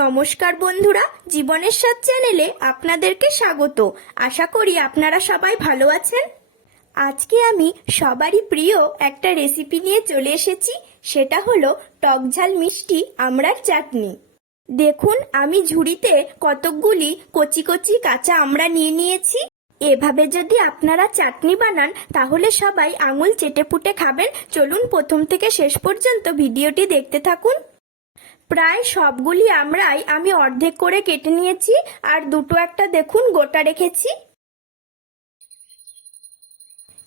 নমস্কার বন্ধুরা, জীবনের সাথ চ্যানেলে আপনাদেরকে স্বাগত। আশা করি আপনারা সবাই ভালো আছেন। আজকে আমি সবারই প্রিয় একটা রেসিপি নিয়ে চলে এসেছি, সেটা হলো টকঝাল মিষ্টি আমড়ার চাটনি। দেখুন, আমি ঝুড়িতে কতকগুলি কচি কচি কাঁচা আমড়া নিয়ে নিয়েছি। এভাবে যদি আপনারা চাটনি বানান, তাহলে সবাই আঙুল চেটে পুটে খাবেন। চলুন প্রথম থেকে শেষ পর্যন্ত ভিডিওটি দেখতে থাকুন। প্রায় সবগুলি আমরাই, আমি অর্ধেক করে কেটে নিয়েছি, আর দুটো একটা দেখুন গোটা রেখেছি।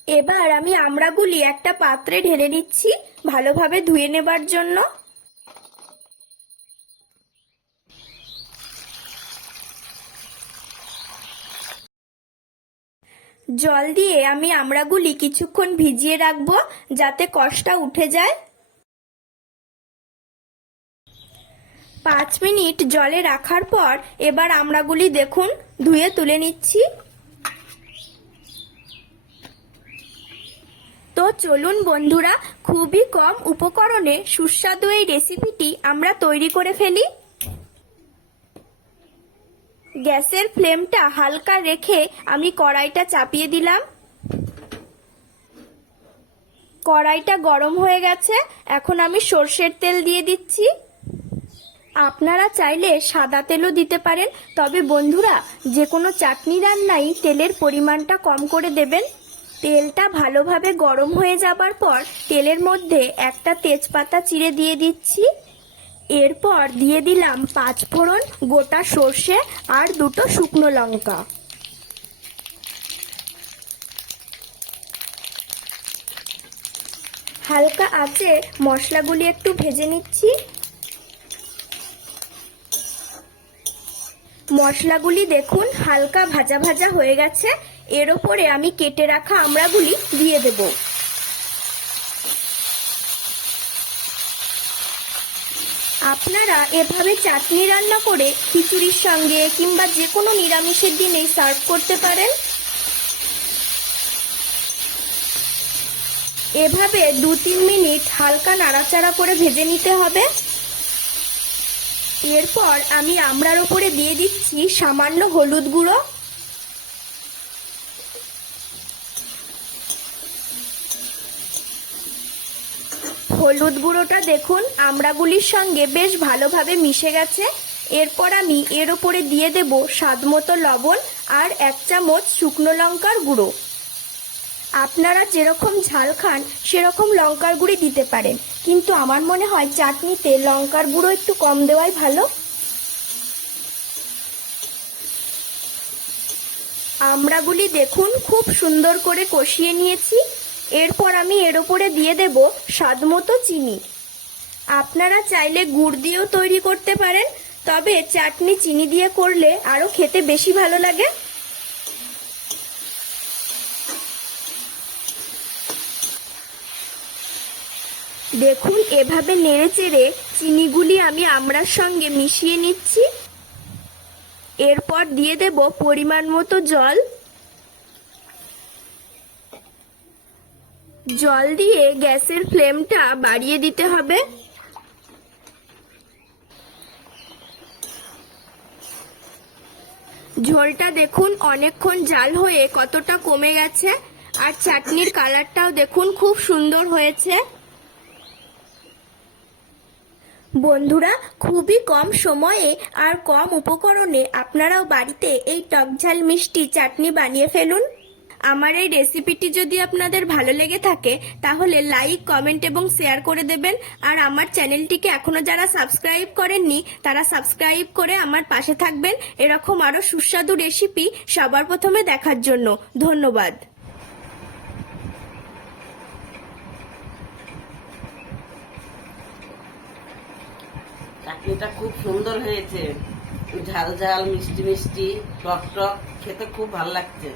এবার আমি আমড়াগুলি একটা পাত্রে ঢেলে নিচ্ছি, ভালোভাবে ধুয়ে নেবার জন্য। জল দিয়ে আমি আমড়াগুলি কিছুক্ষণ ভিজিয়ে রাখব, যাতে কষটা উঠে যায়। পাঁচ মিনিট জলে রাখার পর এবার আমড়াগুলি দেখুন, ধুয়ে তুলে নিচ্ছি। তো চলুন বন্ধুরা, খুবই কম উপকরণে সুস্বাদু এই রেসিপিটি আমরা তৈরি করে ফেলি। গ্যাসের ফ্লেমটা হালকা রেখে আমি কড়াইটা চাপিয়ে দিলাম। কড়াইটা গরম হয়ে গেছে, এখন আমি সর্ষের তেল দিয়ে দিচ্ছি। আপনারা চাইলে সাদা তেলও দিতে পারেন, তবে বন্ধুরা যে কোনো চাটনি রান্নাই তেলের পরিমাণটা কম করে দেবেন। তেলটা ভালোভাবে গরম হয়ে যাবার পর তেলের মধ্যে একটা তেজপাতা চিড়ে দিয়ে দিচ্ছি। এরপর দিয়ে দিলাম পাঁচ ফোড়ন গোটা সর্ষে আর দুটো শুকনো লঙ্কা। হালকা আঁচে মশলাগুলি একটু ভেজে নিচ্ছি। মশলাগুলি দেখুন, হালকা ভাজা ভাজা হয়ে গেছে। এর ওপরে আমি কেটে রাখা আমড়াগুলি দিয়ে দেব। আপনারা এভাবে চাটনি রান্না করে খিচুড়ির সঙ্গে কিংবা যে কোনো নিরামিষের দিনেই সার্ভ করতে পারেন। এভাবে দু তিন মিনিট হালকা নাড়াচাড়া করে ভেজে নিতে হবে। এরপর আমি আমড়ার ওপরে দিয়ে দিচ্ছি সামান্য হলুদ গুঁড়ো। হলুদ গুঁড়োটা দেখুন আমড়াগুলির সঙ্গে বেশ ভালোভাবে মিশে গেছে। এরপর আমি এর ওপরে দিয়ে দেব স্বাদমতো লবণ আর এক চামচ শুকনো লঙ্কার গুঁড়ো। আপনারা যেরকম ঝাল খান, সেরকম লঙ্কার গুঁড়ি দিতে পারেন। কিন্তু আমার মনে হয় চাটনিতে লঙ্কার গুঁড়ো একটু কম দেওয়াই ভালো। আমড়াগুলি দেখুন, খুব সুন্দর করে কষিয়ে নিয়েছি। এরপর আমি এর ওপরে দিয়ে দেব স্বাদমতো চিনি। আপনারা চাইলে গুড় দিয়েও তৈরি করতে পারেন, তবে চাটনি চিনি দিয়ে করলে আরও খেতে বেশি ভালো লাগে। দেখুন, এভাবে নেড়ে চেড়ে চিনিগুলি আমি আমড়ার সঙ্গে মিশিয়ে নিচ্ছি। এরপর দিয়ে দেব পরিমাণ মতো জল। জল দিয়ে গ্যাসের ফ্লেমটা বাড়িয়ে দিতে হবে। ঝোলটা দেখুন অনেকক্ষণ জাল হয়ে কতটা কমে গেছে। আর চাটনির কালারটাও দেখুন খুব সুন্দর হয়েছে। বন্ধুরা, খুবই কম সময়ে আর কম উপকরণে আপনারাও বাড়িতে এই টকঝাল মিষ্টি চাটনি বানিয়ে ফেলুন। আমার এই রেসিপিটি যদি আপনাদের ভালো লেগে থাকে, তাহলে লাইক, কমেন্ট এবং শেয়ার করে দেবেন। আর আমার চ্যানেলটিকে এখনও যারা সাবস্ক্রাইব করেননি, তারা সাবস্ক্রাইব করে আমার পাশে থাকবেন। এরকম আরও সুস্বাদু রেসিপি সবার প্রথমে দেখার জন্য ধন্যবাদ। চাটনিটা খুব সুন্দর হয়েছে। ঝাল ঝাল মিষ্টি মিষ্টি টক টক খেতে খুব ভালো লাগছে।